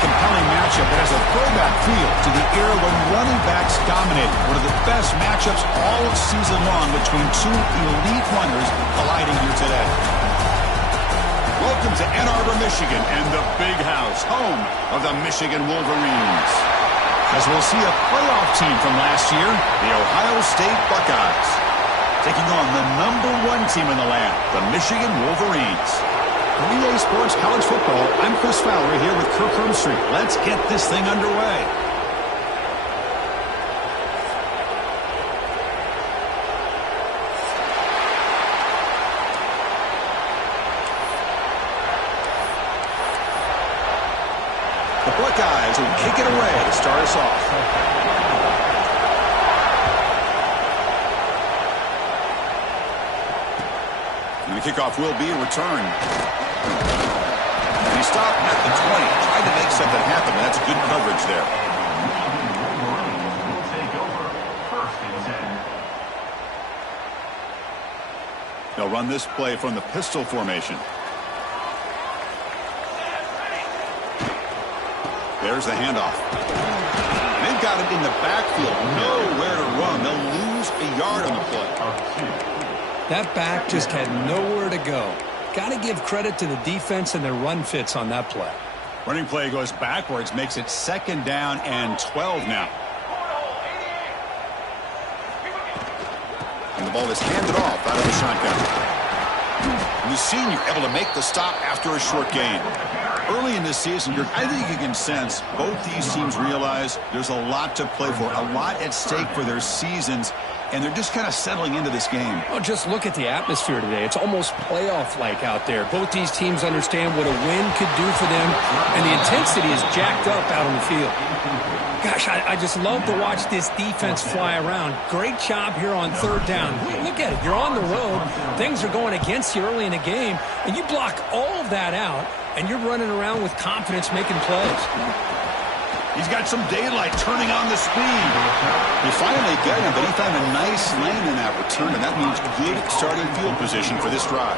compelling matchup that has a throwback feel to the era when running backs dominated. One of the best matchups all of season long between two elite runners colliding here today. Welcome to Ann Arbor, Michigan, and the Big House, home of the Michigan Wolverines. As we'll see a playoff team from last year, the Ohio State Buckeyes, taking on the #1 team in the land, the Michigan Wolverines. For EA Sports College Football, I'm Chris Fowler here with Kirk Hermstreet. Let's get this thing underway. The Buckeyes will kick it away to start us off. And the kickoff will be a return. And he stopped at the 20, tried to make something happen, and that's good coverage there. They'll run this play from the pistol formation. There's the handoff. They've got it in the backfield. Nowhere to run. They'll lose a yard on the play. That back just had nowhere to go. Got to give credit to the defense and their run fits on that play. Running play goes backwards, makes it 2nd down and 12 now. And the ball is handed off out of the shotgun. And the senior able to make the stop after a short gain. Early in this season, I think you can sense both these teams realize there's a lot to play for, a lot at stake for their seasons, and they're just kind of settling into this game. Oh, just look at the atmosphere today. It's almost playoff-like out there. Both these teams understand what a win could do for them, and the intensity is jacked up out on the field. Gosh, I just love to watch this defense fly around. Great job here on 3rd down. Look at it. You're on the road. Things are going against you early in the game, and you block all of that out, and you're running around with confidence making plays. He's got some daylight turning on the speed. They finally get him, but he found a nice lane in that return, and that means good starting field position for this drive.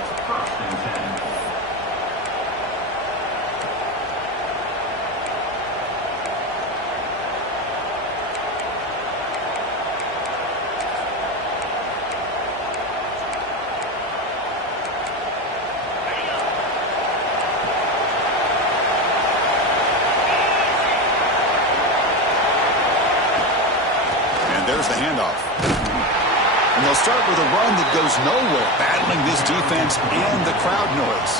There's the handoff. And they'll start with a run that goes nowhere, battling this defense and the crowd noise.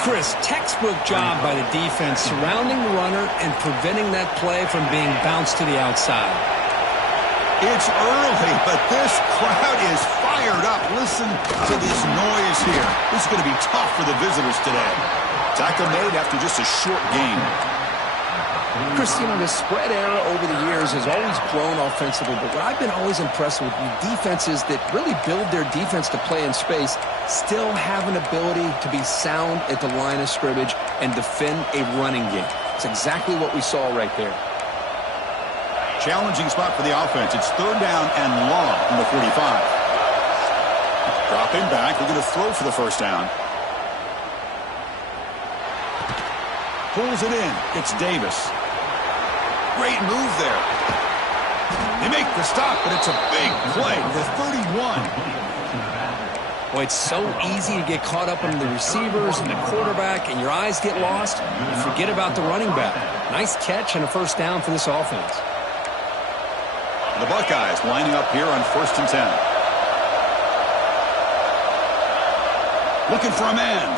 Chris, textbook job by the defense surrounding the runner and preventing that play from being bounced to the outside. It's early, but this crowd is fired up. Listen to this noise here. This is going to be tough for the visitors today. Tackle made after just a short gain. Chris, you know, the spread era over the years has always grown offensively, but what I've been always impressed with defenses that really build their defense to play in space still have an ability to be sound at the line of scrimmage and defend a running game. It's exactly what we saw right there. Challenging spot for the offense. It's 3rd down and long from the 45. Dropping back. We're going to throw for the 1st down. Pulls it in. It's Davis. Great move there. They make the stop, but it's a big play for 31. Boy, it's so easy to get caught up in the receivers and the quarterback, and your eyes get lost. You forget about the running back. Nice catch and a 1st down for this offense. The Buckeyes lining up here on 1st and 10. Looking for a man.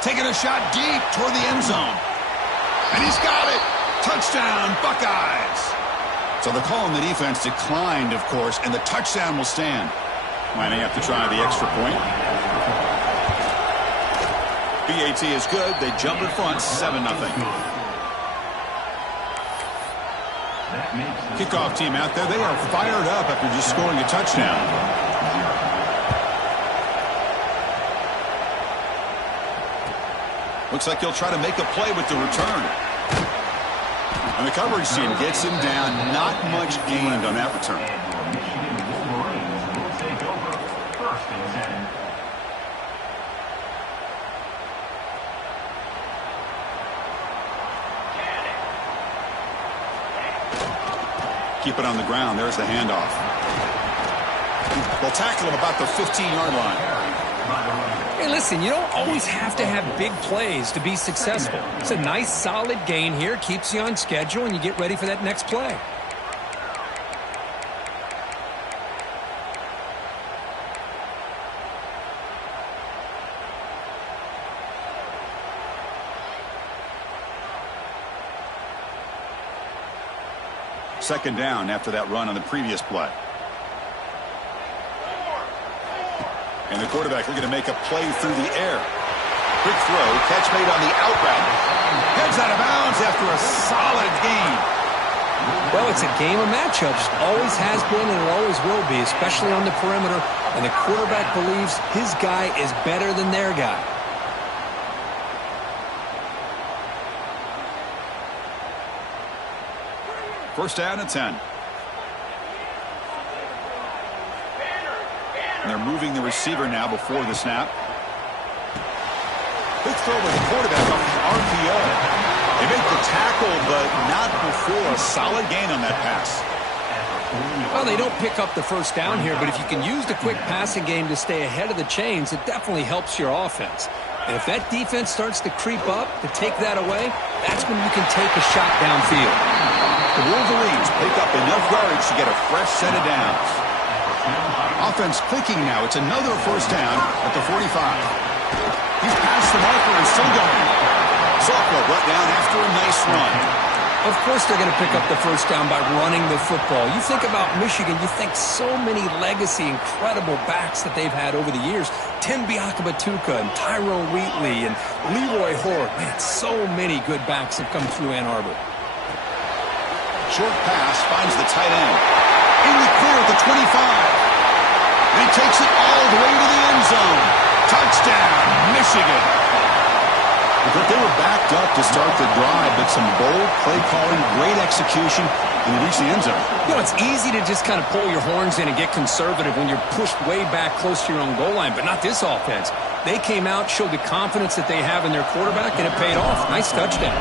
Taking a shot deep toward the end zone. And he's got it. Touchdown, Buckeyes. So the call on the defense declined, of course, and the touchdown will stand. Lining up to try the extra point. BAT is good. They jump in front, 7-0. Kickoff team out there. They are fired up after just scoring a touchdown. Looks like he'll try to make a play with the return. And the coverage team gets him down. Not much gained on that return. Keep it on the ground. There's the handoff. They'll tackle him about the 15-yard line. Hey, listen, you don't always have to have big plays to be successful. It's a nice, solid gain here. Keeps you on schedule, and you get ready for that next play. Second down after that run on the previous play. And the quarterback looking to make a play through the air. Quick throw, catch made on the out route. Heads out of bounds after a solid gain. Well, it's a game of matchups. Always has been and it always will be, especially on the perimeter. And the quarterback believes his guy is better than their guy. First down and 10. And they're moving the receiver now before the snap. Quick throw with the quarterback off the RPO. They make the tackle, but not before a solid gain on that pass. Well, they don't pick up the first down here, but if you can use the quick passing game to stay ahead of the chains, it definitely helps your offense. And if that defense starts to creep up to take that away, that's when you can take a shot downfield. The Wolverines pick up enough yardage to get a fresh set of downs. Offense clicking now. It's another first down at the 45. He's past the marker and still going. Softball brought down after a nice run. Of course they're going to pick up the first down by running the football. You think about Michigan, you think so many legacy, incredible backs that they've had over the years. Tim Biakabatuka and Tyrone Wheatley and Leroy Hort. Man, so many good backs have come through Ann Arbor. Short pass finds the tight end. In the clear at the 25. And he takes it all the way to the end zone. Touchdown, Michigan. But they were backed up to start the drive, but some bold play calling, great execution, and they reach the end zone. You know, it's easy to just kind of pull your horns in and get conservative when you're pushed way back close to your own goal line, but not this offense. They came out, showed the confidence that they have in their quarterback, and it paid off. Nice touchdown.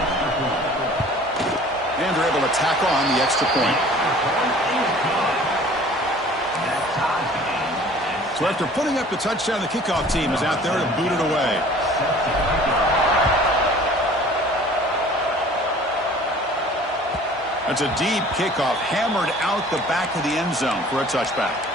And they're able to tack on the extra point. So after putting up the touchdown, the kickoff team is out there to boot it away. That's a deep kickoff, hammered out the back of the end zone for a touchback.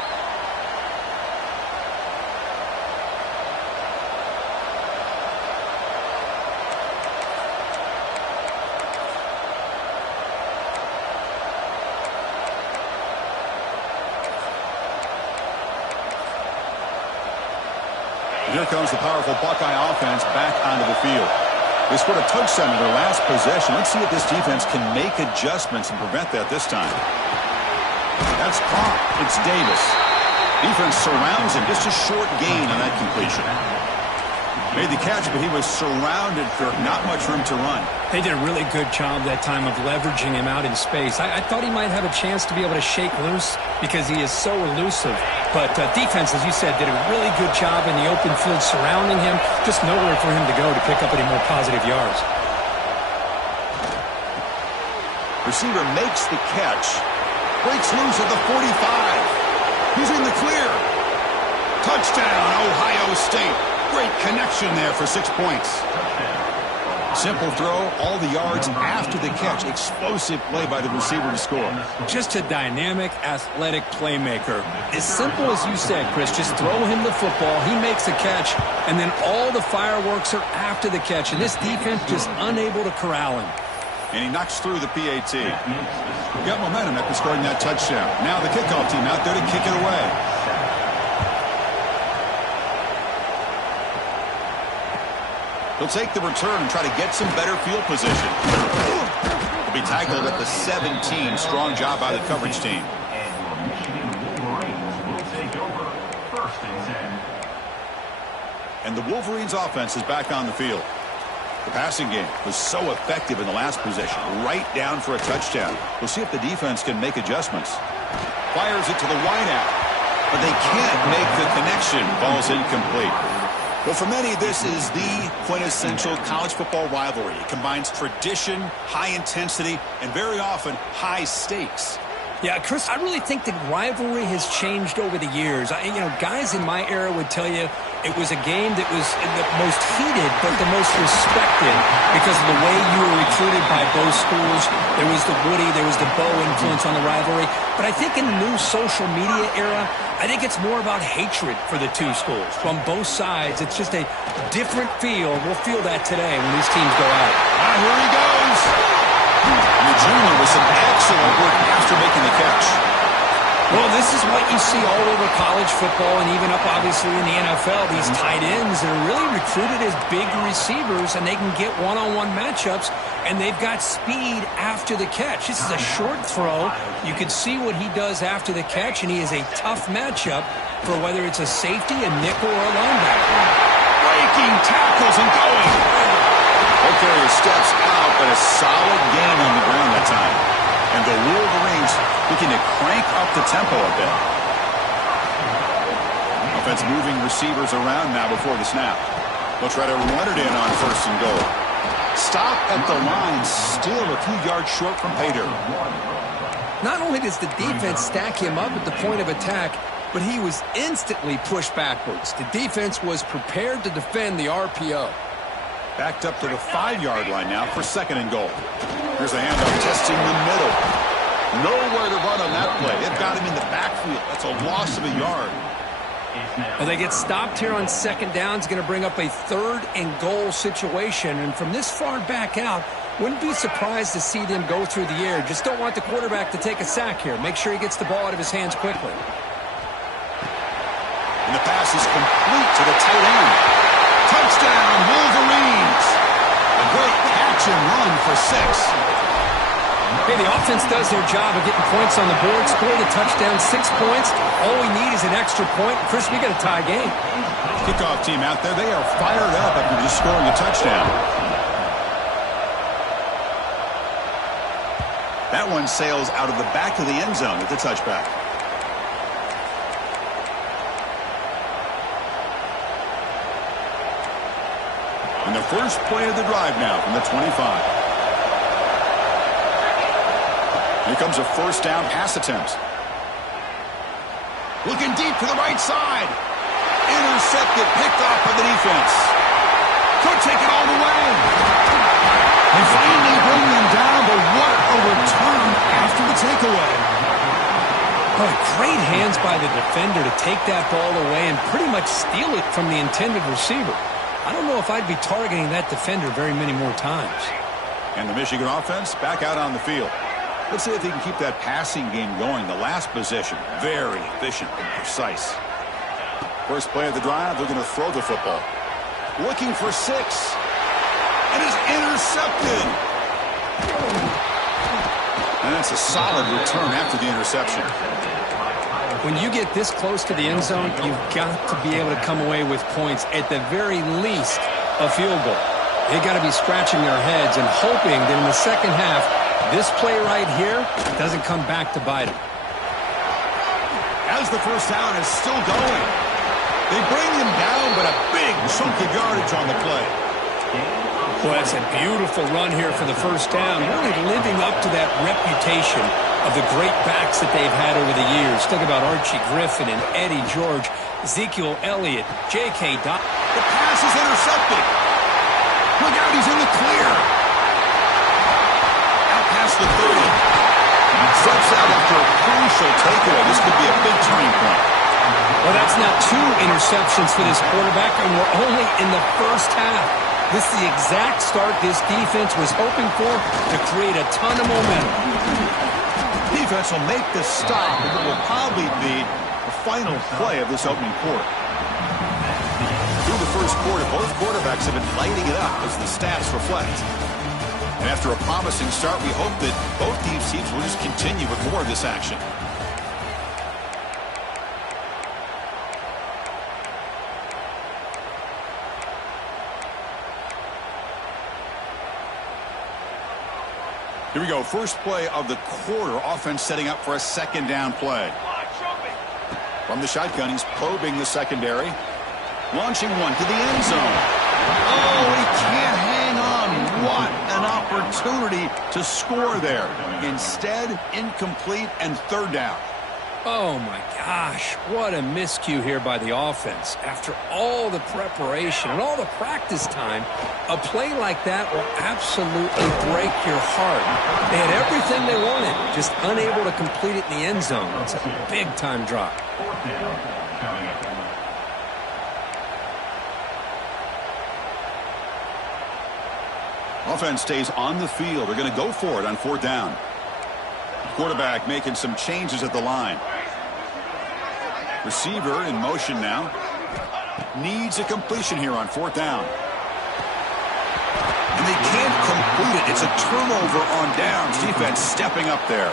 Here comes the powerful Buckeye offense back onto the field. They scored a touchdown in their last possession. Let's see if this defense can make adjustments and prevent that this time. That's caught. It's Davis. Defense surrounds him. Just a short gain on that completion. Made the catch, but he was surrounded for not much room to run. They did a really good job that time of leveraging him out in space. I thought he might have a chance to be able to shake loose because he is so elusive. But defense, as you said, did a really good job in the open field surrounding him. Just nowhere for him to go to pick up any more positive yards. Receiver makes the catch. Breaks loose at the 45. He's in the clear. Touchdown, Ohio State. Great connection there for 6 points. Simple throw, all the yards after the catch. Explosive play by the receiver to score. Just a dynamic, athletic playmaker. As simple as you said, Chris, just throw him the football, he makes a catch, and then all the fireworks are after the catch. And this defense just unable to corral him. And he knocks through the PAT. Got momentum after scoring that touchdown. Now the kickoff team out there to kick it away. He'll take the return and try to get some better field position. He'll be tackled at the 17. Strong job by the coverage team. And the Wolverines offense is back on the field. The passing game was so effective in the last possession, right down for a touchdown. We'll see if the defense can make adjustments. Fires it to the wideout, but they can't make the connection. Ball's incomplete. Well, for many, this is the quintessential college football rivalry. It combines tradition, high intensity, and very often high stakes. Yeah, Chris, I really think the rivalry has changed over the years. Guys in my era would tell you it was a game that was the most heated but the most respected because of the way you were recruited by both schools. There was the Woody, there was the Bo influence on the rivalry. But I think in the new social media era, I think it's more about hatred for the two schools. From both sides, it's just a different feel. We'll feel that today when these teams go out. Here he goes. The junior with some excellent work after making the catch. Well, this is what you see all over college football and even up, obviously, in the NFL. These tight ends that are really recruited as big receivers, and they can get one-on-one matchups, and they've got speed after the catch. This is a short throw. You can see what he does after the catch, and he is a tough matchup for whether it's a safety, a nickel, or a linebacker. Breaking tackles and going. Ball carrier steps out, but a solid gain on the ground that time. And the Wolverines looking to crank up the tempo a bit. Offense moving receivers around now before the snap. They'll try to run it in on 1st and goal. Stop at the line, still a few yards short from pay dirt. Not only does the defense stack him up at the point of attack, but he was instantly pushed backwards. The defense was prepared to defend the RPO. Backed up to the 5-yard line now for 2nd and goal. Here's a handoff testing the middle. Nowhere to run on that play. It got him in the backfield. That's a loss of a yard. Well, they get stopped here on 2nd down. It's going to bring up a 3rd and goal situation. And from this far back out, wouldn't be surprised to see them go through the air. Just don't want the quarterback to take a sack here. Make sure he gets the ball out of his hands quickly. And the pass is complete to the tight end. Touchdown, Wolverines. A great catch and run for 6. Hey, the offense does their job of getting points on the board, score the touchdown, 6 points. All we need is an extra point. Chris, we got a tie game. Kickoff team out there, they are fired up after just scoring a touchdown. That one sails out of the back of the end zone with the touchback. And the first play of the drive now from the 25. Here comes a 1st down pass attempt. Looking deep to the right side. Intercepted, picked off by the defense. Could take it all the way. They finally bring them down, but what a return after the takeaway. Oh, great hands by the defender to take that ball away and pretty much steal it from the intended receiver. I don't know if I'd be targeting that defender very many more times. And the Michigan offense back out on the field. Let's see if they can keep that passing game going. The last possession, very efficient and precise. First play of the drive, they're going to throw the football. Looking for 6. And it's intercepted. And that's a solid return after the interception. When you get this close to the end zone, you've got to be able to come away with points, at the very least, a field goal. They've got to be scratching their heads and hoping that in the second half, this play right here doesn't come back to bite them. As the first down is still going. They bring him down, but a big chunk of yardage on the play. Well, that's a beautiful run here for the first down, really living up to that reputation of the great backs that they've had over the years. Think about Archie Griffin and Eddie George, Ezekiel Elliott, J.K. Dobbins. The pass is intercepted. Look out, he's in the clear. Out past the 30. Steps out after a crucial takeaway. This could be a big turning point. Well, that's now 2 interceptions for this quarterback, and we're only in the first half. This is the exact start this defense was hoping for to create a ton of momentum. Defense will make the stop, and it will probably be the final play of this opening quarter. Through the first quarter, both quarterbacks have been lighting it up, as the stats reflect. And after a promising start, we hope that both these teams will just continue with more of this action. Here we go. First play of the quarter. Offense setting up for a 2nd down play. From the shotgun, he's probing the secondary. Launching one to the end zone. Oh, he can't hang on. What an an opportunity to score there. Instead, incomplete and third down. Oh, my gosh. What a miscue here by the offense. After all the preparation and all the practice time, a play like that will absolutely break your heart. They had everything they wanted, just unable to complete it in the end zone. It's a big-time drop. Offense stays on the field. They're going to go for it on fourth down. Quarterback making some changes at the line. Receiver in motion now. Needs a completion here on fourth down. And they can't complete it. It's a turnover on downs. Defense stepping up there.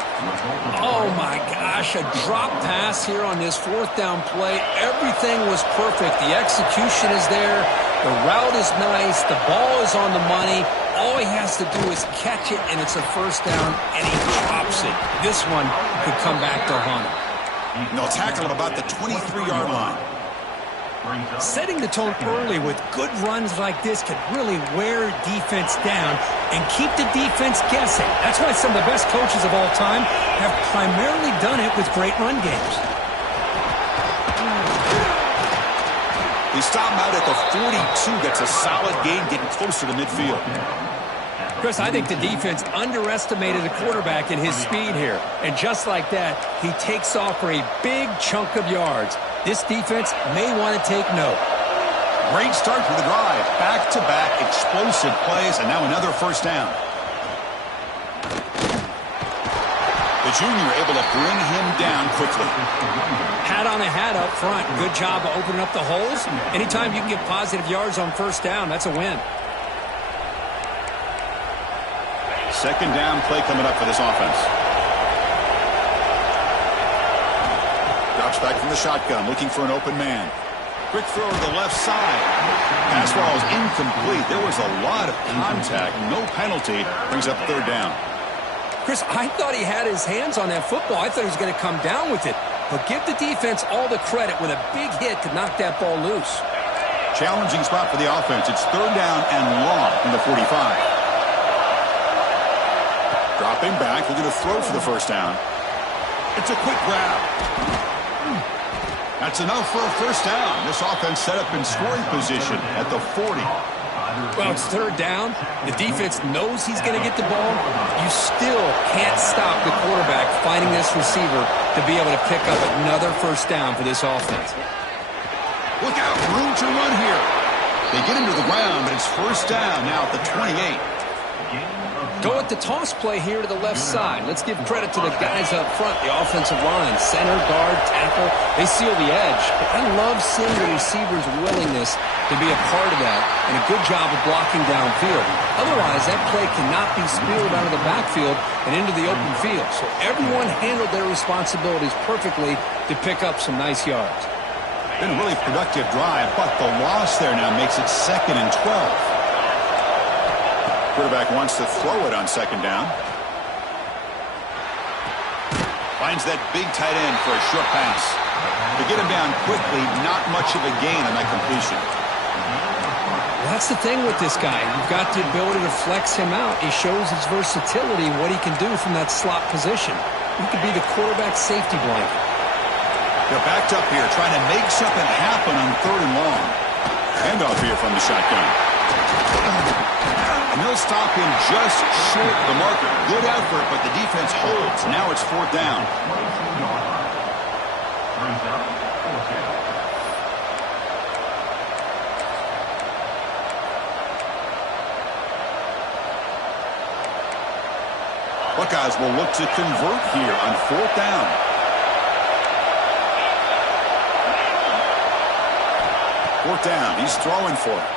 Oh, my gosh. A drop pass here on this fourth down play. Everything was perfect. The execution is there. The route is nice. The ball is on the money. All he has to do is catch it, and it's a first down, and he drops it. This one could come back to haunt him. They'll tackle him about the 23-yard line. Setting the tone early with good runs like this can really wear defense down and keep the defense guessing. That's why some of the best coaches of all time have primarily done it with great run games. They stop him out at the 42. That's a solid gain, getting closer to midfield. Chris, I think the defense underestimated the quarterback in his speed here. And just like that, he takes off for a big chunk of yards. This defense may want to take note. Great start for the drive. Back-to-back explosive plays, and now another first down. The junior able to bring him down quickly. Hat on a hat up front. Good job of opening up the holes. Anytime you can get positive yards on first down, that's a win. Second down play coming up for this offense. Drops back from the shotgun, looking for an open man. Quick throw to the left side. Pass ball is incomplete. There was a lot of contact. No penalty. Brings up third down. Chris, I thought he had his hands on that football. I thought he was going to come down with it. But give the defense all the credit with a big hit to knock that ball loose. Challenging spot for the offense. It's third down and long from the 45. Dropping back, looking to throw for the first down. It's a quick grab. That's enough for a first down. This offense set up in scoring position at the 40. Well, it's third down. The defense knows he's going to get the ball. You still can't stop the quarterback finding this receiver to be able to pick up another first down for this offense. Look out, room to run here. They get him to the ground, but it's first down now at the 28. Go with the toss play here to the left side. Let's give credit to the guys up front, the offensive line, center, guard, tackle. They seal the edge. But I love seeing the receiver's willingness to be a part of that and a good job of blocking downfield. Otherwise, that play cannot be spilled out of the backfield and into the open field. So everyone handled their responsibilities perfectly to pick up some nice yards. Been a really productive drive, but the loss there now makes it 2nd and 12. Quarterback wants to throw it on second down. Finds that big tight end for a short pass. To get him down quickly, not much of a gain on that completion. Well, that's the thing with this guy. You've got the ability to flex him out. He shows his versatility, what he can do from that slot position. He could be the quarterback safety blanket. They're backed up here, trying to make something happen on third and long. Handoff here from the shotgun. And they'll stop him just short of the marker. Good effort, but the defense holds. Now it's fourth down. Buckeyes will look to convert here on fourth down. Fourth down. He's throwing for it.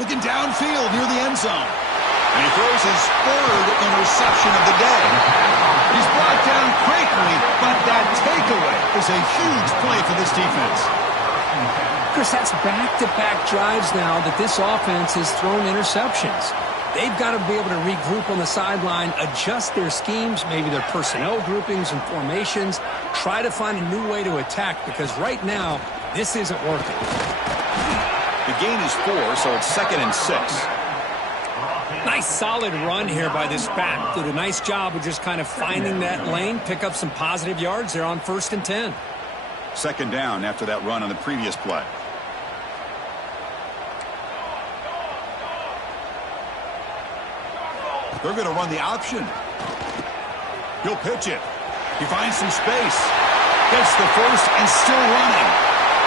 Looking downfield near the end zone. And he throws his third interception of the day. He's brought down quickly, but that takeaway is a huge play for this defense. Chris, that's back-to-back drives now that this offense has thrown interceptions. They've got to be able to regroup on the sideline, adjust their schemes, maybe their personnel groupings and formations, try to find a new way to attack because right now, this isn't working. The gain is 4, so it's 2nd and 6. Nice solid run here by this back. Did a nice job of just kind of finding that lane, pick up some positive yards there on 1st and 10. 2nd down after that run on the previous play. They're going to run the option. He'll pitch it. He finds some space. Gets the first and still running.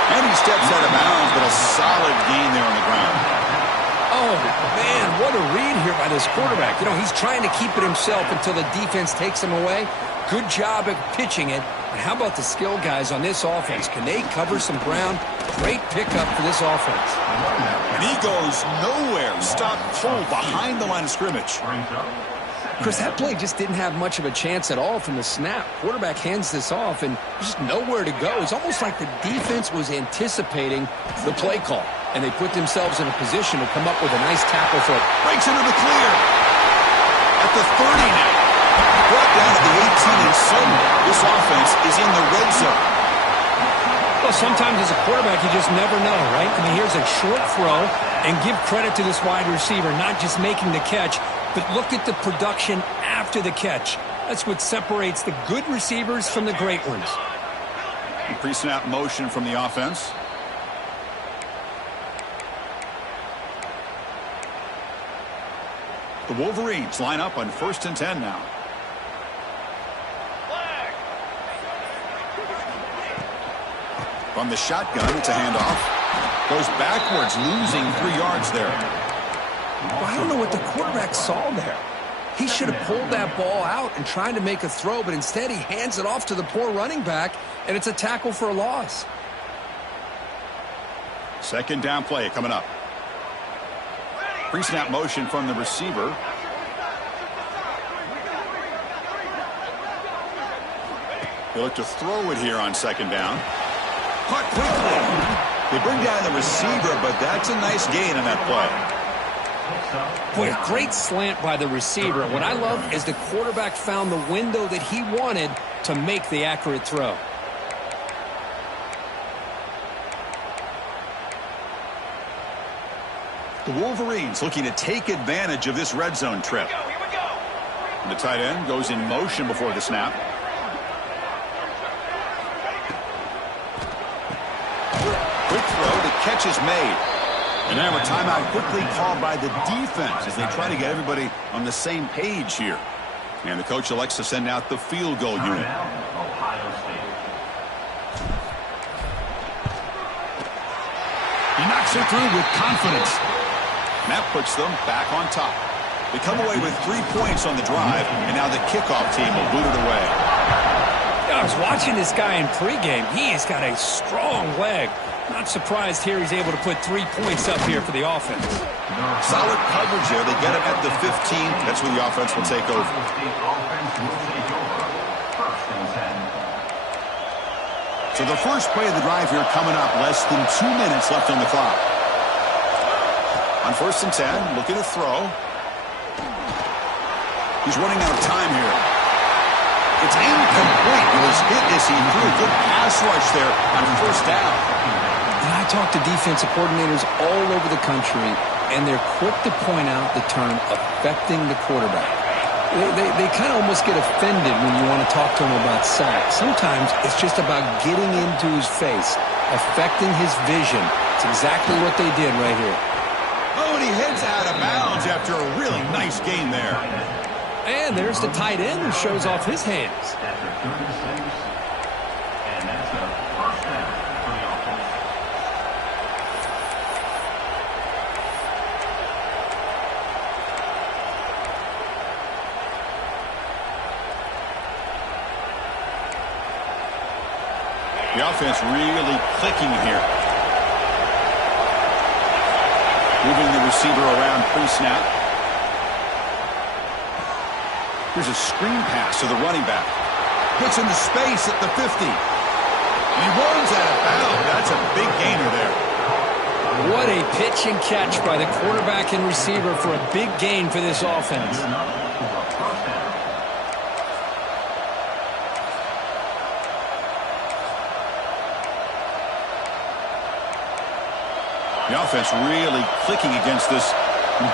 And he steps out of bounds, but a solid gain there on the ground. Oh, man, what a read here by this quarterback. You know, he's trying to keep it himself until the defense takes him away. Good job at pitching it. And how about the skill guys on this offense? Can they cover some ground? Great pickup for this offense. And he goes nowhere. Stopped full behind the line of scrimmage. Chris, that play just didn't have much of a chance at all from the snap. Quarterback hands this off, and there's just nowhere to go. It's almost like the defense was anticipating the play call, and they put themselves in a position to come up with a nice tackle for it. Breaks into the clear. At the 30 now. Brought down to the 18, and suddenly this offense is in the red zone. Well, sometimes as a quarterback, you just never know, right? I mean, here's a short throw, and give credit to this wide receiver, not just making the catch, but look at the production after the catch. That's what separates the good receivers from the great ones. Pre-snap motion from the offense. The Wolverines line up on 1st and 10 now. From the shotgun, it's a handoff. Goes backwards, losing 3 yards there. Well, I don't know what the quarterback saw there. He should have pulled that ball out and tried to make a throw, but instead he hands it off to the poor running back, and it's a tackle for a loss. 2nd down play coming up. Pre-snap motion from the receiver. They look to throw it here on 2nd down. Caught quickly. They bring down the receiver, but that's a nice gain on that play. Boy, a great slant by the receiver. What I love is the quarterback found the window that he wanted to make the accurate throw. The Wolverines looking to take advantage of this red zone trip. Here we go. The tight end goes in motion before the snap. Quick throw, the catch is made. And now a timeout quickly called by the defense as they try to get everybody on the same page here. And the coach elects to send out the field goal unit. He knocks it through with confidence. That puts them back on top. They come away with 3 points on the drive, and now the kickoff team will boot it away. I was watching this guy in pregame. He has got a strong leg. Not surprised here he's able to put 3 points up here for the offense. Solid coverage there. They get him at the 15. That's where the offense will take over. So the first play of the drive here coming up. Less than 2 minutes left on the clock. On 1st and 10, looking to throw. He's running out of time here. It's incomplete. He was hit as he threw a good pass rush there on 1st down. And I talk to defensive coordinators all over the country, and they're quick to point out the term affecting the quarterback. They kind of almost get offended when you want to talk to them about sacks. Sometimes it's just about getting into his face, affecting his vision. It's exactly what they did right here. Oh, and he heads out of bounds after a really nice game there. And there's the tight end who shows off his hands. The offense really clicking here. Moving the receiver around pre-snap. Here's a screen pass to the running back. Gets into space at the 50. He runs out of bounds. That's a big gainer there. What a pitch and catch by the quarterback and receiver for a big gain for this offense. The offense really clicking against this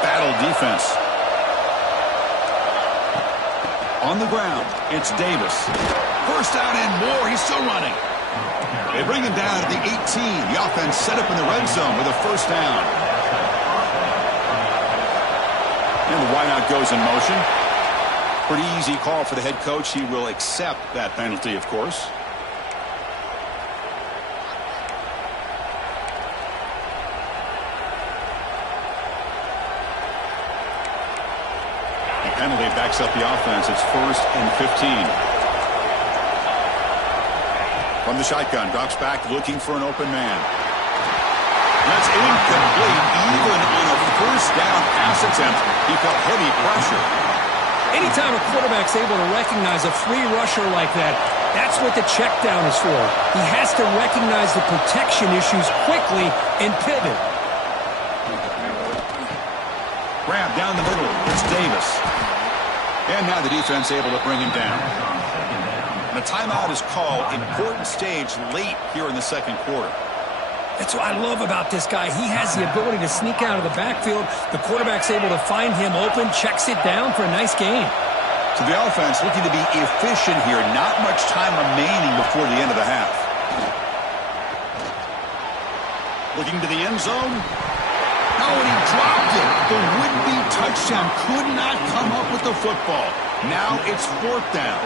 battle defense. On the ground, it's Davis. First down and more. He's still running. They bring him down to the 18. The offense set up in the red zone with a first down. And the wideout goes in motion. Pretty easy call for the head coach. He will accept that penalty, of course. The penalty backs up the offense. It's 1st and 15. From the shotgun, drops back looking for an open man. That's incomplete. Even on a first down pass attempt, he felt heavy pressure. Anytime a quarterback's able to recognize a free rusher like that, that's what the check down is for. He has to recognize the protection issues quickly and pivot. Grab down the middle. It's Davis. And now the defense able to bring him down. And a timeout is called. Important stage late here in the second quarter. That's what I love about this guy. He has the ability to sneak out of the backfield. The quarterback's able to find him open, checks it down for a nice gain. So the offense looking to be efficient here. Not much time remaining before the end of the half. Looking to the end zone. Oh, and he dropped it. The would-be touchdown could not come up with the football. Now it's 4th down.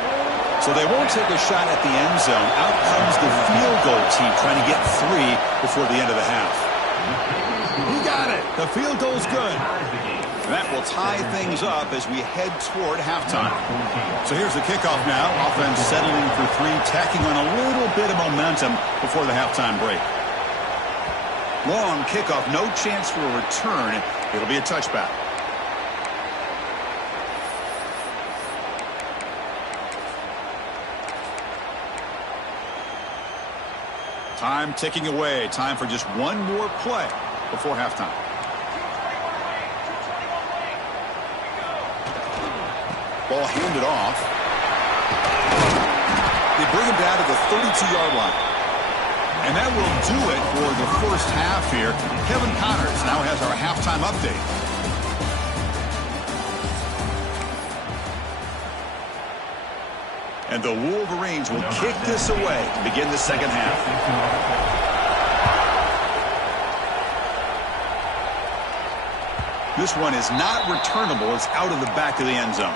So they won't take a shot at the end zone. Out comes the field goal team trying to get 3 before the end of the half. He got it. The field goal's good. That will tie things up as we head toward halftime. So here's the kickoff now. Offense settling for 3, tacking on a little bit of momentum before the halftime break. Long kickoff, no chance for a return. It'll be a touchback. Time ticking away. Time for just one more play before halftime. Ball handed off. They bring him down to the 32-yard line. And that will do it for the first half here. Kevin Connors now has our halftime update. And the Wolverines will kick this away to begin the second half. This one is not returnable. It's out of the back of the end zone.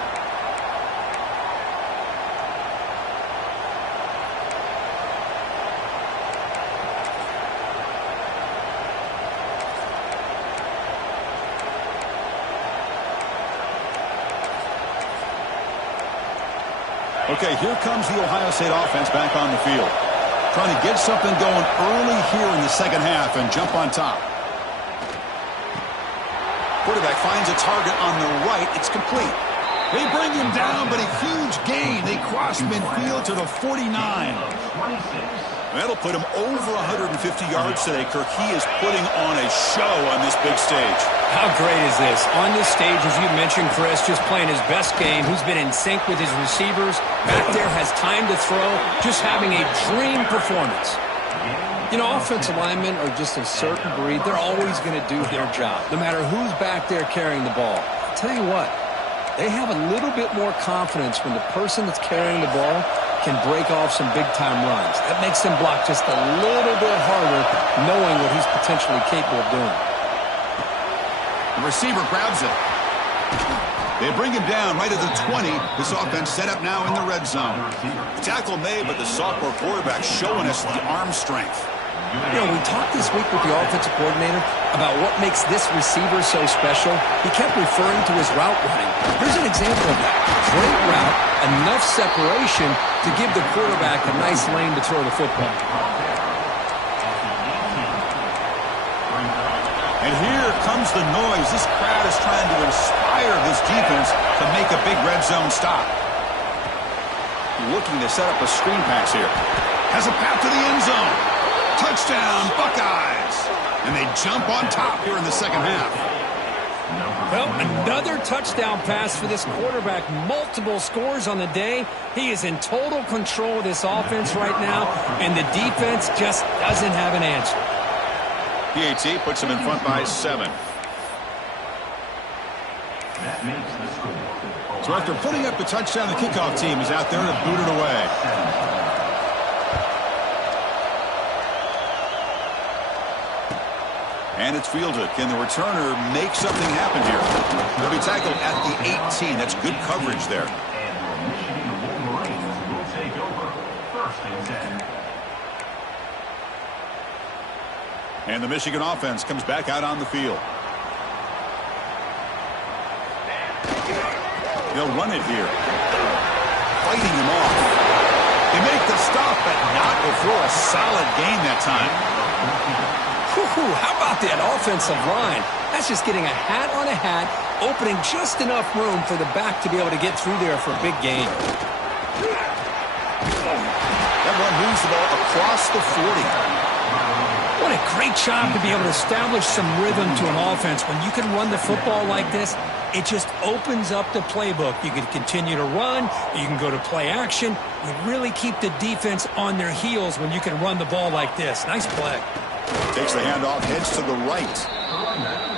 Okay, here comes the Ohio State offense back on the field. Trying to get something going early here in the second half and jump on top. Quarterback finds a target on the right. It's complete. They bring him down, but a huge gain. They cross midfield to the 49. That'll put him over 150 yards today, Kirk. He is putting on a show on this big stage. How great is this? On this stage, as you mentioned, Chris, just playing his best game. He's been in sync with his receivers. Back there, has time to throw. Just having a dream performance. You know, offensive linemen are just a certain breed. They're always going to do their job, no matter who's back there carrying the ball. I'll tell you what, they have a little bit more confidence when the person that's carrying the ball can break off some big-time runs. That makes them block just a little bit harder, knowing what he's potentially capable of doing. The receiver grabs it. They bring him down right at the 20. This offense set up now in the red zone. The tackle made, but the sophomore quarterback showing us the arm strength. You know, we talked this week with the offensive coordinator about what makes this receiver so special. He kept referring to his route running. Here's an example of that. Great route, enough separation to give the quarterback a nice lane to throw the football. And here comes the noise. This crowd is trying to inspire this defense to make a big red zone stop. Looking to set up a screen pass here. Has a path to the end zone. Touchdown, Buckeyes. And they jump on top here in the second half. Well, another touchdown pass for this quarterback. Multiple scores on the day. He is in total control of this offense right now, and the defense just doesn't have an answer. PAT puts them in front by 7. So after putting up the touchdown, the kickoff team is out there to boot it away. And it's fielded. Can the returner make something happen here? They'll be tackled at the 18. That's good coverage there. And the Michigan offense comes back out on the field. They'll run it here. Fighting him off. They make the stop, but not before a solid gain that time. How about that offensive line? That's just getting a hat on a hat, opening just enough room for the back to be able to get through there for a big gain. That one moves the ball across the 40. What a great job to be able to establish some rhythm to an offense. When you can run the football like this, it just opens up the playbook. You can continue to run. You can go to play action. You really keep the defense on their heels when you can run the ball like this. Nice play. Takes the handoff, heads to the right.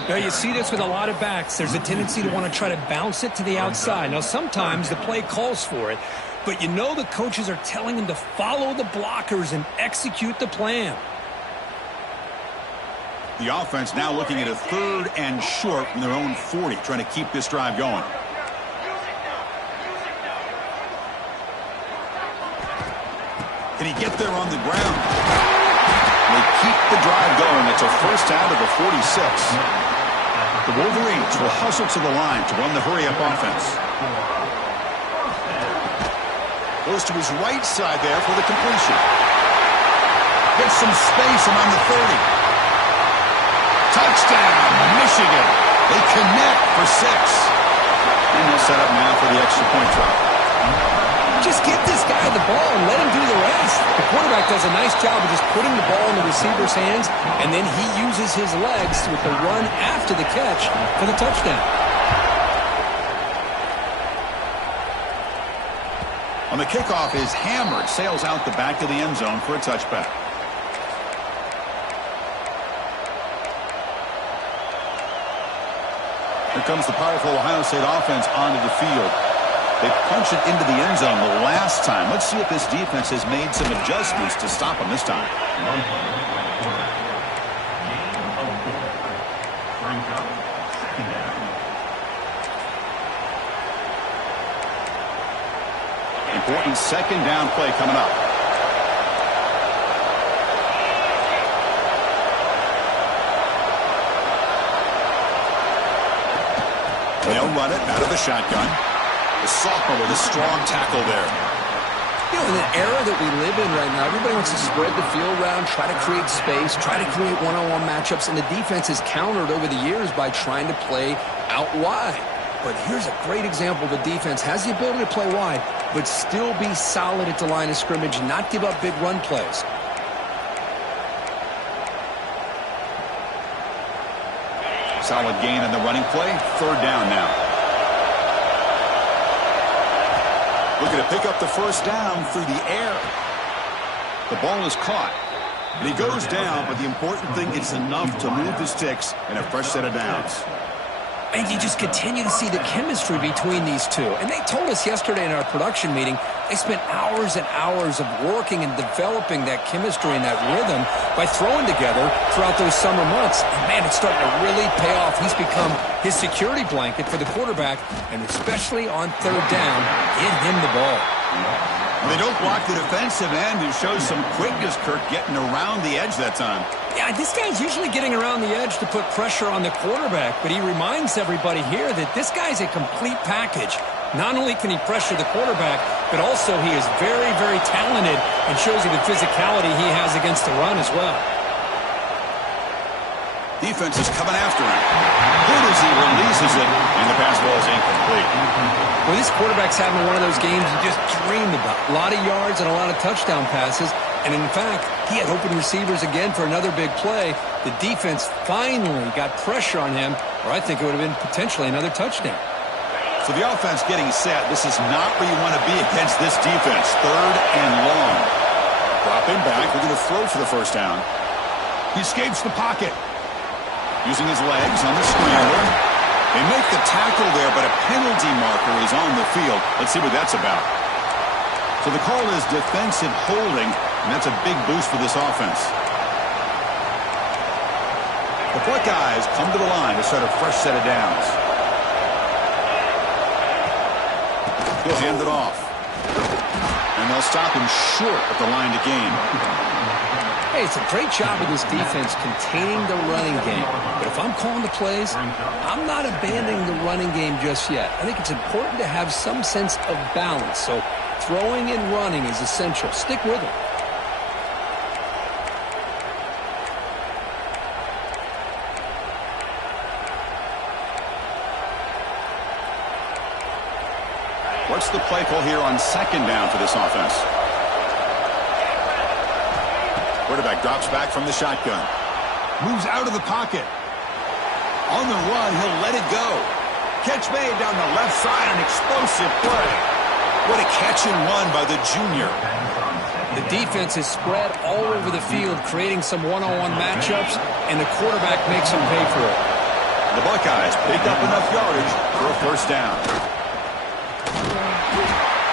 Now you see this with a lot of backs. There's a tendency to want to try to bounce it to the outside. Now sometimes the play calls for it, but you know the coaches are telling them to follow the blockers and execute the plan. The offense now looking at a 3rd and short from their own 40, trying to keep this drive going. Can he get there on the ground? They keep the drive going. It's a first down to the 46. The Wolverines will hustle to the line to run the hurry-up offense. Goes to his right side there for the completion. Gets some space around the 30. Touchdown, Michigan. They connect for 6. And they'll set up now for the extra point drop. Just get this guy the ball and let him do the rest. The quarterback does a nice job of just putting the ball in the receiver's hands, and then he uses his legs with the run after the catch for the touchdown. On the kickoff is hammered, sails out the back of the end zone for a touchback. Here comes the powerful Ohio State offense onto the field. They punch it into the end zone the last time. Let's see if this defense has made some adjustments to stop them this time. Important second down play coming up. They'll run it out of the shotgun. The sophomore with a strong tackle there. You know, in the era that we live in right now, everybody wants to spread the field around, try to create space, try to create one-on-one matchups, and the defense has countered over the years by trying to play out wide. But here's a great example. The defense has the ability to play wide, but still be solid at the line of scrimmage and not give up big run plays. Solid gain on the running play. 3rd down now. Looking to pick up the first down through the air. The ball is caught. And he goes down, but the important thing is enough to move the sticks and a fresh set of downs. And you just continue to see the chemistry between these two. And they told us yesterday in our production meeting, they spent hours and hours of working and developing that chemistry and that rhythm by throwing together throughout those summer months. And man, it's starting to really pay off. He's become his security blanket for the quarterback, and especially on 3rd down, get him the ball. They don't block the defensive end, who shows some quickness, Kirk, getting around the edge that time. Yeah, this guy's usually getting around the edge to put pressure on the quarterback, but he reminds everybody here that this guy's a complete package. Not only can he pressure the quarterback, but also he is very, very talented and shows you the physicality he has against the run as well. Defense is coming after him. Good as he releases it, and the pass ball is incomplete. Well, this quarterback's having one of those games you just dreamed about. A lot of yards and a lot of touchdown passes. And in fact, he had open receivers again for another big play. The defense finally got pressure on him, or I think it would have been potentially another touchdown. So the offense getting set. This is not where you want to be against this defense. 3rd and long. Drop him back. We're going to throw for the first down. He escapes the pocket. Using his legs on the scrambler. They make the tackle there, but a penalty marker is on the field. Let's see what that's about. So the call is defensive holding, and that's a big boost for this offense. The Buckeyes come to the line to start a fresh set of downs. He'll hand it off. And they'll stop him short at the line to gain. Hey, it's a great job of this defense containing the running game. But if I'm calling the plays, I'm not abandoning the running game just yet. I think it's important to have some sense of balance. So throwing and running is essential. Stick with it. What's the play call here on second down for this offense? Quarterback drops back from the shotgun. Moves out of the pocket. On the run, he'll let it go. Catch made down the left side, an explosive play. What a catch and run by the junior. The defense is spread all over the field, creating some one-on-one matchups, and the quarterback makes them pay for it. The Buckeyes pick up enough yardage for a first down.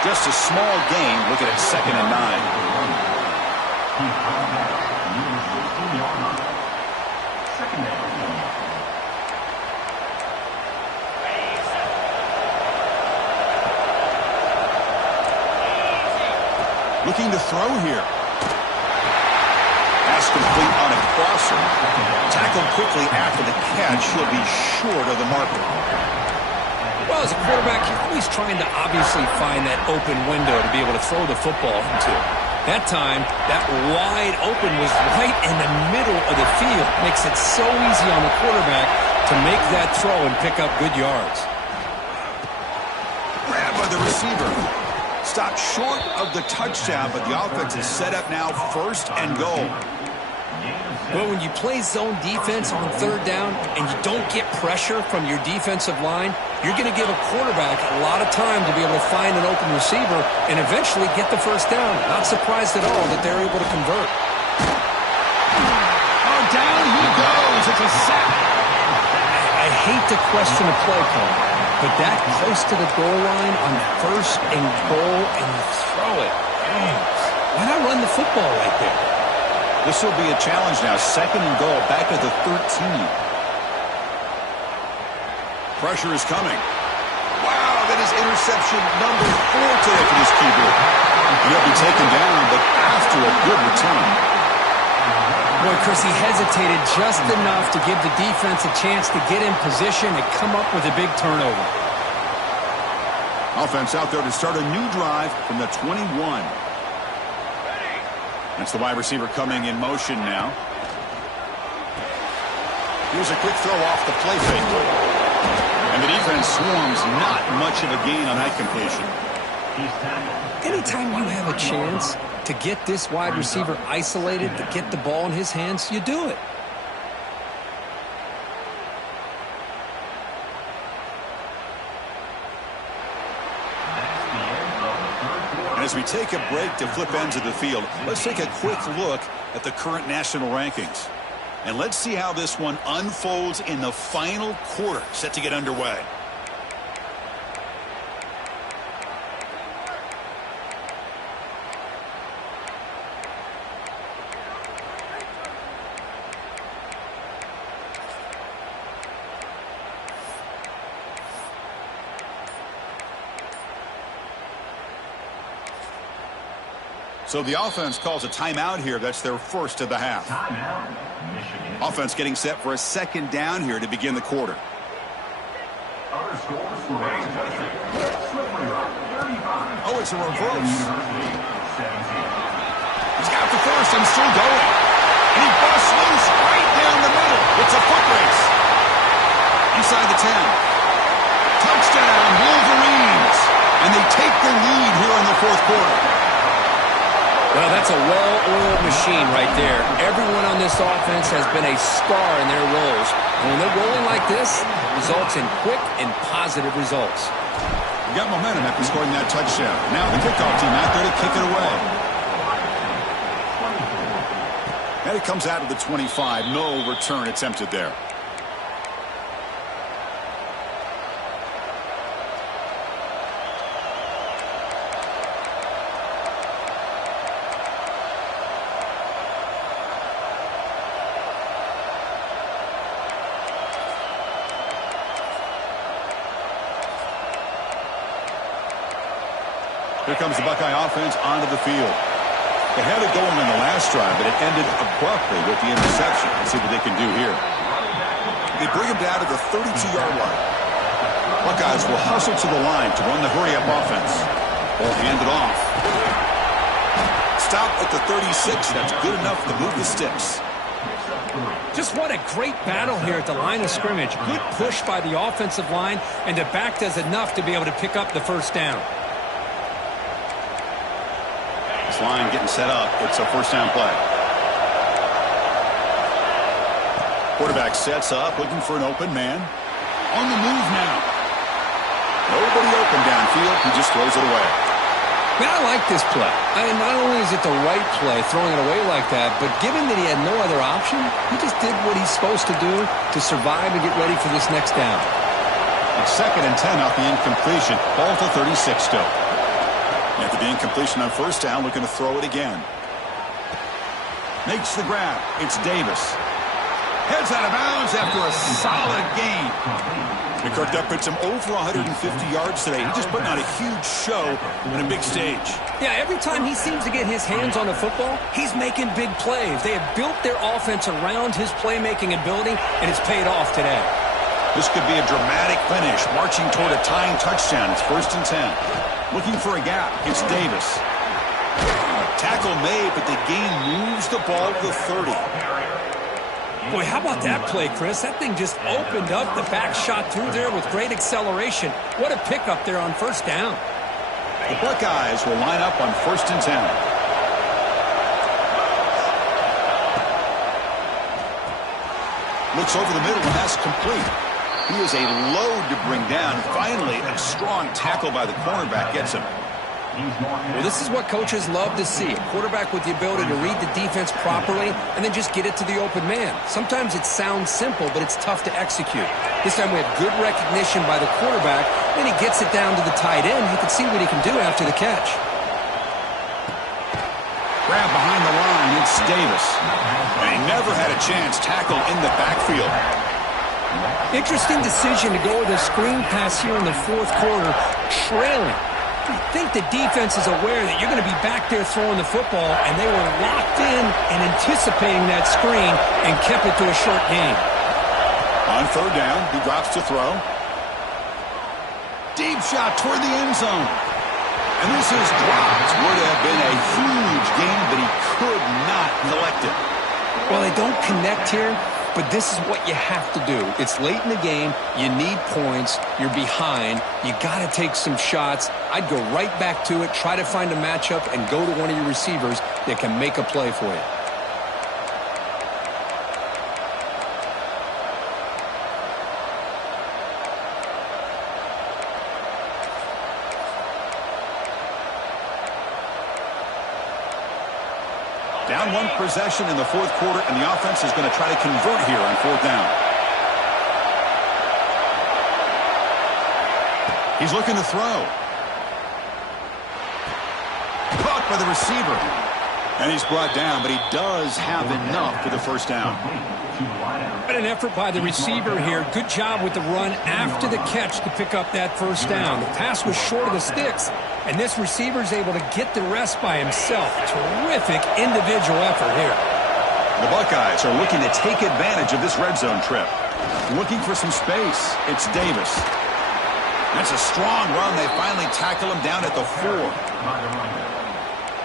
Just a small gain, looking at 2nd and 9. Looking to throw here. Pass complete on a crosser. Tackled quickly after the catch. He'll be short of the marker. Well, as a quarterback, you're always trying to obviously find that open window to be able to throw the football into. That time, that wide open was right in the middle of the field. Makes it so easy on the quarterback to make that throw and pick up good yards. Grab by the receiver. Stopped short of the touchdown, but the offense is set up now 1st and goal. Well, when you play zone defense on 3rd down and you don't get pressure from your defensive line, you're going to give a quarterback a lot of time to be able to find an open receiver and eventually get the first down. Not surprised at all that they're able to convert. Oh, down he goes. It's a sack. I hate to question a play call, but that close to the goal line on 1st and goal and you throw it. Why not run the football right there? This will be a challenge now. 2nd and goal, back at the 13. Pressure is coming. Wow, that is interception number 4 today for this keyboard. He'll be taken down, but after a good return. Boy, Chris, he hesitated just enough to give the defense a chance to get in position and come up with a big turnover. Offense out there to start a new drive from the 21. That's the wide receiver coming in motion now. Here's a quick throw off the play fake. And the defense swarms, not much of a gain on that completion. Anytime you have a chance to get this wide receiver isolated, to get the ball in his hands, you do it. As we take a break to flip ends of the field, let's take a quick look at the current national rankings. And let's see how this one unfolds in the final quarter, set to get underway. So the offense calls a timeout here. That's their first of the half. Offense getting set for a 2nd down here to begin the quarter. Oh, it's a reverse. He's got the first and still going. And he busts loose right down the middle. It's a foot race. Inside the 10. Touchdown, Wolverines. And they take the lead here in the 4th quarter. Well, that's a well-oiled machine right there. Everyone on this offense has been a star in their roles. And when they're rolling like this, it results in quick and positive results. We got momentum after scoring that touchdown. Now the kickoff team out there to kick it away. That it comes out of the 25. No return attempted there. Here comes the Buckeye offense onto the field. They had it going on the last drive, but it ended abruptly with the interception. Let's see what they can do here. They bring him down to the 32-yard line. Buckeyes will hustle to the line to run the hurry-up offense. Ball handed off. Stop at the 36. That's good enough to move the sticks. Just what a great battle here at the line of scrimmage. Good push by the offensive line, and the back does enough to be able to pick up the first down. This line getting set up. It's a first down play. Quarterback sets up, looking for an open man. On the move now. Nobody open downfield. He just throws it away. Man, I like this play. Not only is it the right play, throwing it away like that, but given that he had no other option, he just did what he's supposed to do to survive and get ready for this next down. It's 2nd and 10 off the incompletion. Ball to 36 still. After the incompletion on first down, looking to throw it again. Makes the grab. It's Davis. Heads out of bounds after a solid gain. McCurk, that puts him over 150 yards today. He's just putting on a huge show on a big stage. Yeah, every time he seems to get his hands on the football, he's making big plays. They have built their offense around his playmaking ability, and it's paid off today. This could be a dramatic finish, marching toward a tying touchdown. It's 1st and 10. Looking for a gap. It's Davis. Tackle made, but the gain moves the ball to the 30. Boy, how about that play, Chris? That thing just opened up. The back shot through there with great acceleration. What a pickup there on first down. The Buckeyes will line up on 1st and 10. Looks over the middle, and that's complete. He is a load to bring down. Finally, a strong tackle by the cornerback gets him. Well, this is what coaches love to see. A quarterback with the ability to read the defense properly and then just get it to the open man. Sometimes it sounds simple, but it's tough to execute. This time we have good recognition by the quarterback. Then he gets it down to the tight end. You can see what he can do after the catch. Grab behind the line. It's Davis. And he never had a chance. Tackle in the backfield. Interesting decision to go with a screen pass here in the 4th quarter, trailing. I think the defense is aware that you're going to be back there throwing the football, and they were locked in and anticipating that screen and kept it to a short gain. On 3rd down, he drops to throw. Deep shot toward the end zone. And this is dropped. Would have been a huge gain, but he could not collect it. Well, they don't connect here, but this is what you have to do. It's late in the game. You need points. You're behind. You got to take some shots. I'd go right back to it, try to find a matchup, and go to one of your receivers that can make a play for you. Down 1 possession in the 4th quarter, and the offense is going to try to convert here on 4th down. He's looking to throw. Caught by the receiver. And he's brought down, but he does have enough for the first down. What an effort by the receiver here. Good job with the run after the catch to pick up that first down. The pass was short of the sticks, and this receiver is able to get the rest by himself. Terrific individual effort here. The Buckeyes are looking to take advantage of this red zone trip. Looking for some space. It's Davis. That's a strong run. They finally tackle him down at the 4.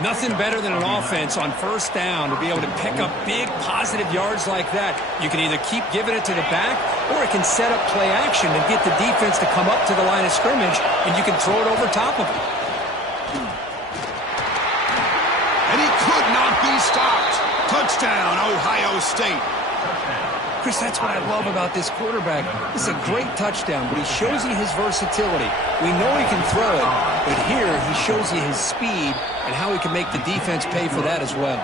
Nothing better than an offense on first down to be able to pick up big positive yards like that. You can either keep giving it to the back, or it can set up play action and get the defense to come up to the line of scrimmage, and you can throw it over top of them. And he could not be stopped. Touchdown, Ohio State. Chris, that's what I love about this quarterback. It's a great touchdown, but he shows you his versatility. We know he can throw it, but here he shows you his speed and how he can make the defense pay for that as well.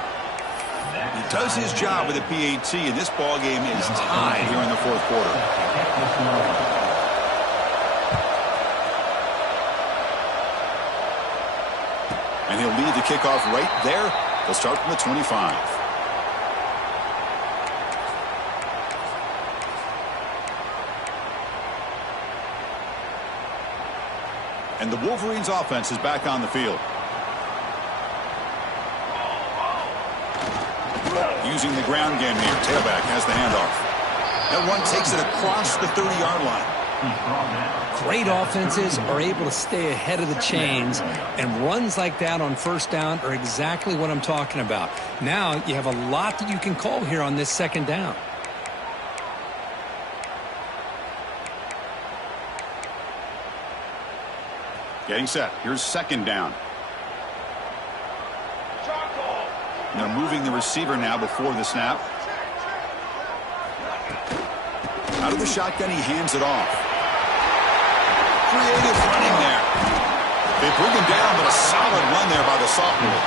He does his job with the PAT, and this ball game is tied here in the fourth quarter. And he'll lead the kickoff right there. They'll start from the 25. And the Wolverines offense is back on the field. Using the ground game here. Tailback has the handoff. That one takes it across the 30-yard line. Great offenses are able to stay ahead of the chains, and runs like that on first down are exactly what I'm talking about. Now you have a lot that you can call here on this second down. Getting set. Here's second down. They're moving the receiver now before the snap. Out of the shotgun, he hands it off. Creative running there. They bring him down, but a solid run there by the sophomore.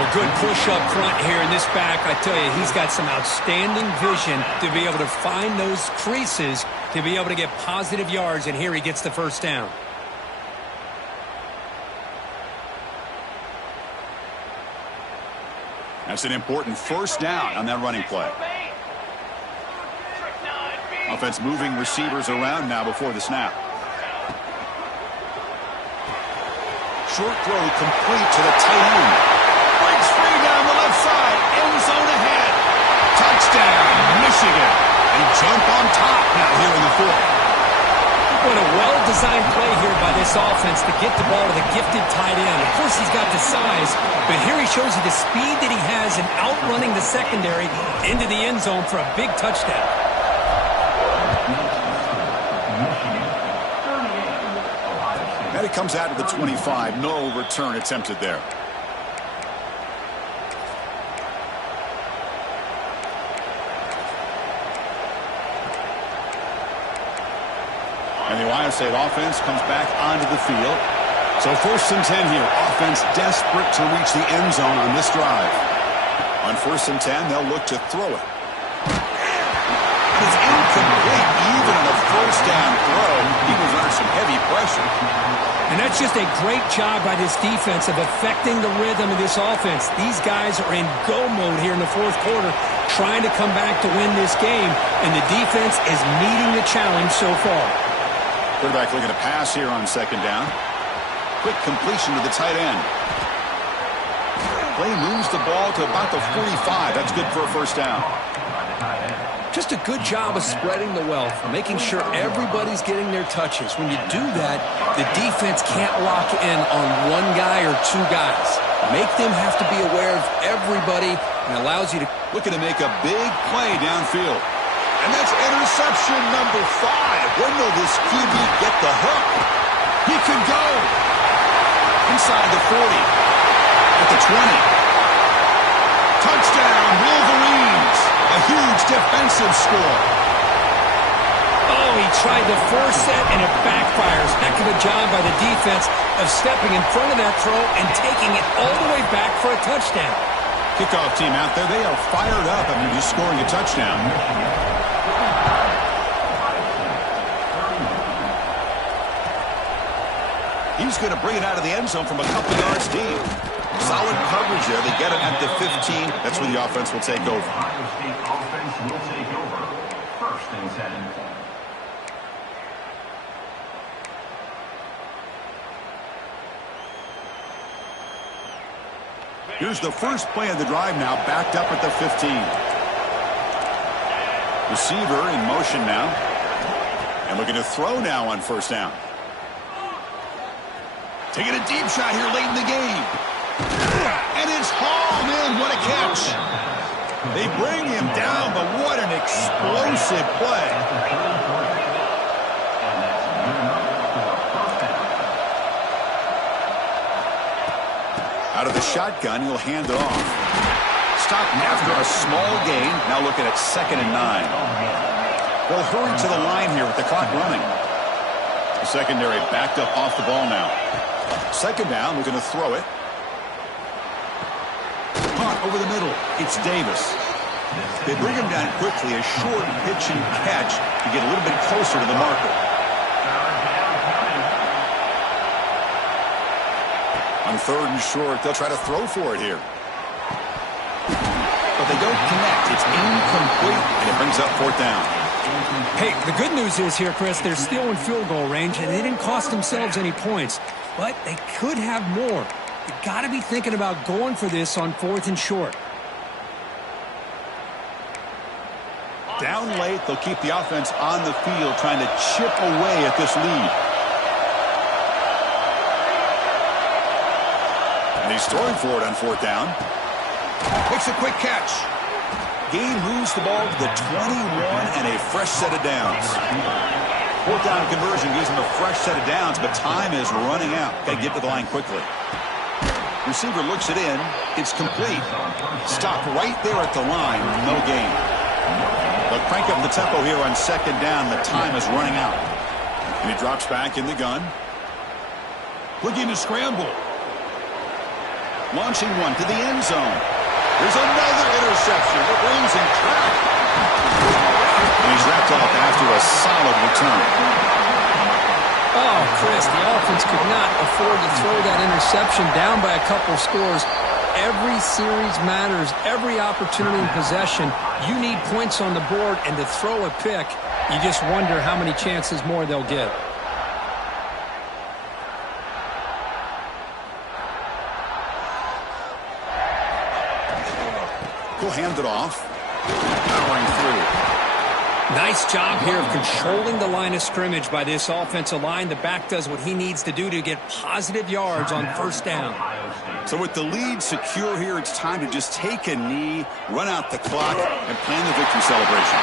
Well, good push up front here in this back. I tell you, he's got some outstanding vision to be able to find those creases, to be able to get positive yards, and here he gets the first down. That's an important first down on that running play. Offense moving receivers around now before the snap. Short throw complete to the tight end. Breaks free down the left side. End zone ahead. Touchdown, Michigan. They jump on top now here in the fourth. What a well-designed play here by this offense to get the ball to the gifted tight end. Of course, he's got the size, but here he shows you the speed that he has in outrunning the secondary into the end zone for a big touchdown. And it comes out of the 25. No return attempted there. And the Ohio State offense comes back onto the field. So 1st and 10 here. Offense desperate to reach the end zone on this drive. On 1st and 10, they'll look to throw it. It's incomplete. Even on a first down throw, he was under some heavy pressure. And that's just a great job by this defense of affecting the rhythm of this offense. These guys are in go mode here in the fourth quarter, trying to come back to win this game, and the defense is meeting the challenge so far. Quarterback looking to pass here on second down. Quick completion to the tight end. Play moves the ball to about the 45. That's good for a first down. Just a good job of spreading the wealth, making sure everybody's getting their touches. When you do that, the defense can't lock in on one guy or two guys. Make them have to be aware of everybody, and allows you to... Looking to make a big play downfield. And that's interception number 5. When will this QB get the hook? He can go. Inside the 40. At the 20. Touchdown, Wolverines. A huge defensive score. Oh, he tried to force it, and it backfires. Heck of a job by the defense of stepping in front of that throw and taking it all the way back for a touchdown. Kickoff team out there, they are fired up after just scoring a touchdown. He's going to bring it out of the end zone from a couple yards deep. Solid coverage there. They get him at the 15. That's where the offense will take over. Offense will take over. 1st and 10. Here's the first play of the drive now, backed up at the 15. Receiver in motion now. And looking to throw now on first down. Taking a deep shot here late in the game. And it's hauled in. What a catch. They bring him down, but what an explosive play. Out of the shotgun, he'll hand it off. Stopped after a small gain. Now looking at 2nd and 9. They'll hurry to the line here with the clock running. The secondary backed up off the ball now. Second down, looking to throw it. Caught over the middle. It's Davis. They bring him down quickly, a short pitch and catch to get a little bit closer to the marker. On 3rd and short, they'll try to throw for it here. But they don't connect. It's incomplete, and it brings up 4th down. Hey, the good news is here, Chris, they're still in field goal range, and they didn't cost themselves any points. But they could have more. You got to be thinking about going for this on 4th and short. Down late, they'll keep the offense on the field, trying to chip away at this lead. And he's throwing for it on 4th down. Makes a quick catch. Gain moves the ball to the 21 and a fresh set of downs. 4th down conversion gives him a fresh set of downs, but time is running out. Got to get to the line quickly. Receiver looks it in. It's complete. Stopped right there at the line. No gain. They'll crank up the tempo here on 2nd down. The time is running out. And he drops back in the gun. Looking to scramble. Launching one to the end zone. There's another interception. It brings him track. And he's wrapped up after a solid return. Oh, Chris, the offense could not afford to throw that interception down by a couple scores. Every series matters. Every opportunity in possession. You need points on the board, and to throw a pick, you just wonder how many chances more they'll get. He'll hand it off. Powering through. Nice job here of controlling the line of scrimmage by this offensive line. The back does what he needs to do to get positive yards on 1st down. So with the lead secure here, it's time to just take a knee, run out the clock, and plan the victory celebration.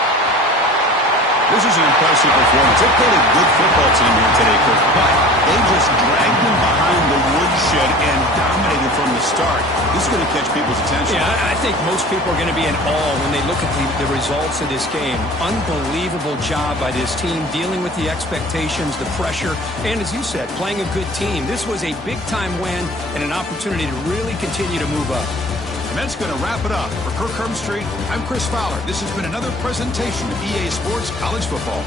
This is an impressive performance. They played a good football team here today, Chris, but they just dragged them behind the woodshed and dominated from the start. This is going to catch people's attention. Yeah, I think most people are going to be in awe when they look at the results of this game. Unbelievable job by this team, dealing with the expectations, the pressure, and as you said, playing a good team. This was a big-time win and an opportunity to really continue to move up. And that's going to wrap it up. For Kirk Street, I'm Chris Fowler. This has been another presentation of EA Sports College Football.